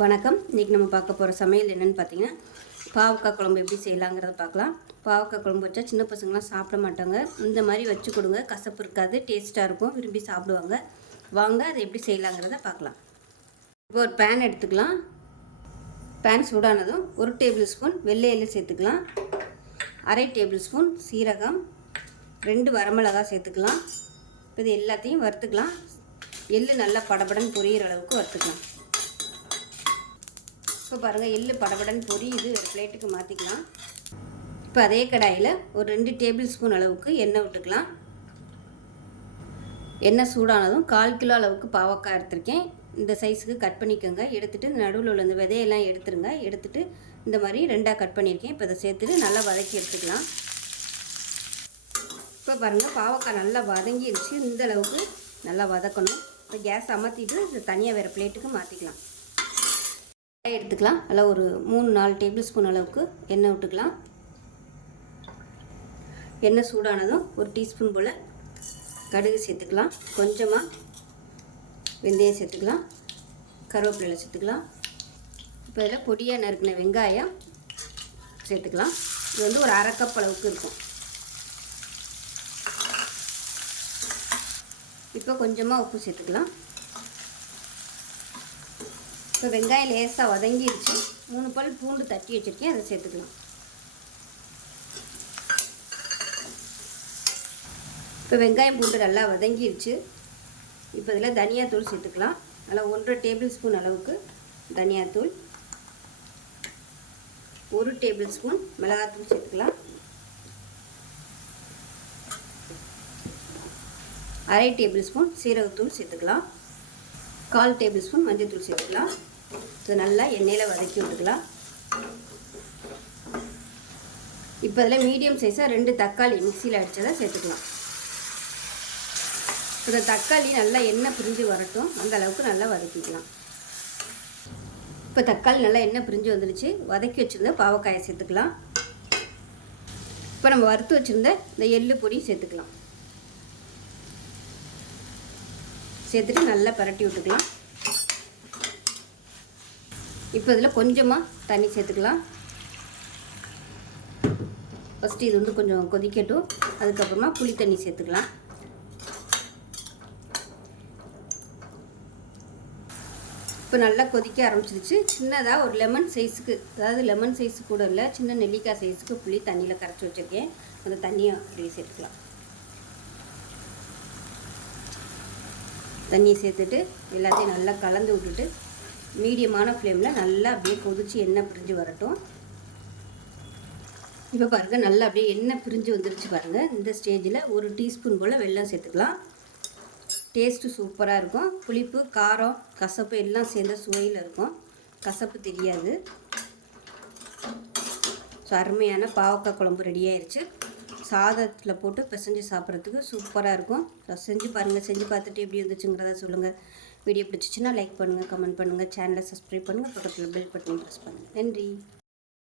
வணக்கம். இன்றைக்கி நம்ம பார்க்க போகிற சமையல் என்னென்னு பார்த்தீங்கன்னா, பாவக்காய் குழம்பு எப்படி செய்யலாங்கிறத பார்க்கலாம். பாவக்காய் குழம்பு வச்சா சின்ன பசங்களாம் சாப்பிட மாட்டாங்க. இந்த மாதிரி வச்சு கொடுங்க, கசப்பு இருக்காது, டேஸ்ட்டாக இருக்கும், விரும்பி சாப்பிடுவாங்க. வாங்க அதை எப்படி செய்யலாங்கிறத பார்க்கலாம். இப்போ ஒரு பேன் எடுத்துக்கலாம். பேன் சூடானதும் 1 டேபிள் ஸ்பூன் வெள்ளை எள்ளு சேர்த்துக்கலாம். 1/2 டேபிள் ஸ்பூன் சீரகம், 2 வரமிளகாய் சேர்த்துக்கலாம். இப்போ இது எல்லாத்தையும் வறுத்துக்கலாம். எள்ளு நல்லா படபடன்னு பொரியிற அளவுக்கு வறுத்துக்கலாம். இப்போ பாருங்கள், எள்ளு படபடன்னு பொரியுது. ஒரு பிளேட்டுக்கு மாற்றிக்கலாம். இப்போ அதே கடாயில் ஒரு 2 டேபிள் ஸ்பூன் அளவுக்கு எண்ணெய் விட்டுக்கலாம். எண்ணெய் சூடானதும் 1/4 கிலோ அளவுக்கு பாவக்காய் எடுத்திருக்கேன். இந்த சைஸுக்கு கட் பண்ணிக்கோங்க. எடுத்துகிட்டு நடுவில் உள்ள இந்த விதையெல்லாம் எடுத்துருங்க. எடுத்துகிட்டு இந்த மாதிரி 2ஆக கட் பண்ணியிருக்கேன். இப்போ இதை சேர்த்துட்டு நல்லா வதக்கி எடுத்துக்கலாம். இப்போ பாருங்கள், பாவக்காய் நல்லா வதங்கிடுச்சு. இந்த அளவுக்கு நல்லா வதக்கணும். இப்போ கேஸ் அமர்த்திட்டு இதை தனியாக வேறு பிளேட்டுக்கு மாற்றிக்கலாம். எடுத்துக்கலாம். அதில் ஒரு 3-4 டேபிள் ஸ்பூன் அளவுக்கு எண்ணெய் விட்டுக்கலாம். எண்ணெய் சூடானதும் 1 டீஸ்பூன் போல் கடுகு சேர்த்துக்கலாம். கொஞ்சமாக வெந்தயம் சேர்த்துக்கலாம். கருவேப்பிலை சேர்த்துக்கலாம். இப்போ இதில் பொடியாக நறுக்கின வெங்காயம் சேர்த்துக்கலாம். இது வந்து ஒரு 1/2 கப் அளவுக்கு இருக்கும். இப்போ கொஞ்சமாக உப்பு சேர்த்துக்கலாம். இப்போ வெங்காயம் லேசாக வதங்கிடுச்சு. 3 பல் பூண்டு தட்டி வச்சுருக்கேன், அதை சேர்த்துக்கலாம். இப்போ வெங்காயம் பூண்டு நல்லா வதங்கிடுச்சு. இப்போ இதில் தனியாத்தூள் சேர்த்துக்கலாம். அதில் 1/2 டேபிள் ஸ்பூன் அளவுக்கு தனியாத்தூள், 1 டேபிள் ஸ்பூன் மிளகாத்தூள் சேர்த்துக்கலாம். 1/2 டேபிள் ஸ்பூன் சீரகத்தூள் சேர்த்துக்கலாம். 1/4 டேபிள் ஸ்பூன் மஞ்சள் தூள் சேர்த்துக்கலாம். இது நல்லா எண்ணெயில் வதக்கி விட்டுக்கலாம். இப்போ இதில் மீடியம் சைஸாக 2 தக்காளி மிக்சியில் அடித்ததை சேர்த்துக்கலாம். இந்த தக்காளி நல்லா எண்ணெய் பிரிஞ்சு வரட்டும், அந்த அளவுக்கு நல்லா வதக்கிக்கலாம். இப்போ தக்காளி நல்லா எண்ணெய் பிரிஞ்சு வந்துடுச்சு. வதக்கி வச்சுருந்த பாவக்காயை சேர்த்துக்கலாம். இப்போ நம்ம வறுத்து வச்சுருந்த இந்த எள்ளு பொடி சேர்த்துக்கலாம். சேர்த்துட்டு நல்லா பரட்டி விட்டுக்கலாம். இப்போ இதில் கொஞ்சமாக தண்ணி சேர்த்துக்கலாம். ஃபஸ்ட்டு இது வந்து கொஞ்சம் கொதிக்கட்டும். அதுக்கப்புறமா புளி தண்ணி சேர்த்துக்கலாம். இப்போ நல்லா கொதிக்க ஆரம்பிச்சிருச்சு. சின்னதாக ஒரு லெமன் சைஸுக்கு, அதாவது லெமன் சைஸு கூட இல்லை, சின்ன நெல்லிக்காய் சைஸுக்கு புளி தண்ணியில் கரைச்சி வச்சுருக்கேன். அந்த தண்ணியை அப்படியே சேர்த்துக்கலாம். தண்ணியை சேர்த்துட்டு எல்லாத்தையும் நல்லா கலந்து விட்டுட்டு மீடியமான ஃப்ளேமில் நல்லா அப்படியே கொதித்து எண்ணெய் பிரிஞ்சு வரட்டும். இப்போ பாருங்கள், நல்லா அப்படியே எண்ணெய் பிரிஞ்சு வந்துருச்சு பாருங்கள். இந்த ஸ்டேஜில் 1 டீஸ்பூன் போல் வெல்லம் சேர்த்துக்கலாம். டேஸ்ட்டு சூப்பராக இருக்கும். புளிப்பு, காரம், கசப்பு எல்லாம் சேர்ந்த சுவையில் இருக்கும். கசப்பு தெரியாது. ஸோ அருமையான பாவக்காய் குழம்பு ரெடி ஆயிடுச்சு. சாதத்தில் போட்டு பிசைஞ்சு சாப்பிட்றதுக்கு சூப்பராக இருக்கும். செஞ்சு பாருங்கள். செஞ்சு பார்த்துட்டு எப்படி இருந்துச்சுங்கிறத சொல்லுங்கள். வீடியோ பிடிச்சிச்சின்னா லைக் பண்ணுங்கள், கமெண்ட் பண்ணுங்கள், சேனலை சப்ஸ்கிரைப் பண்ணுங்கள், பக்கத்தில் பெல் பட்டனை ப்ரெஸ் பண்ணுங்கள். நன்றி.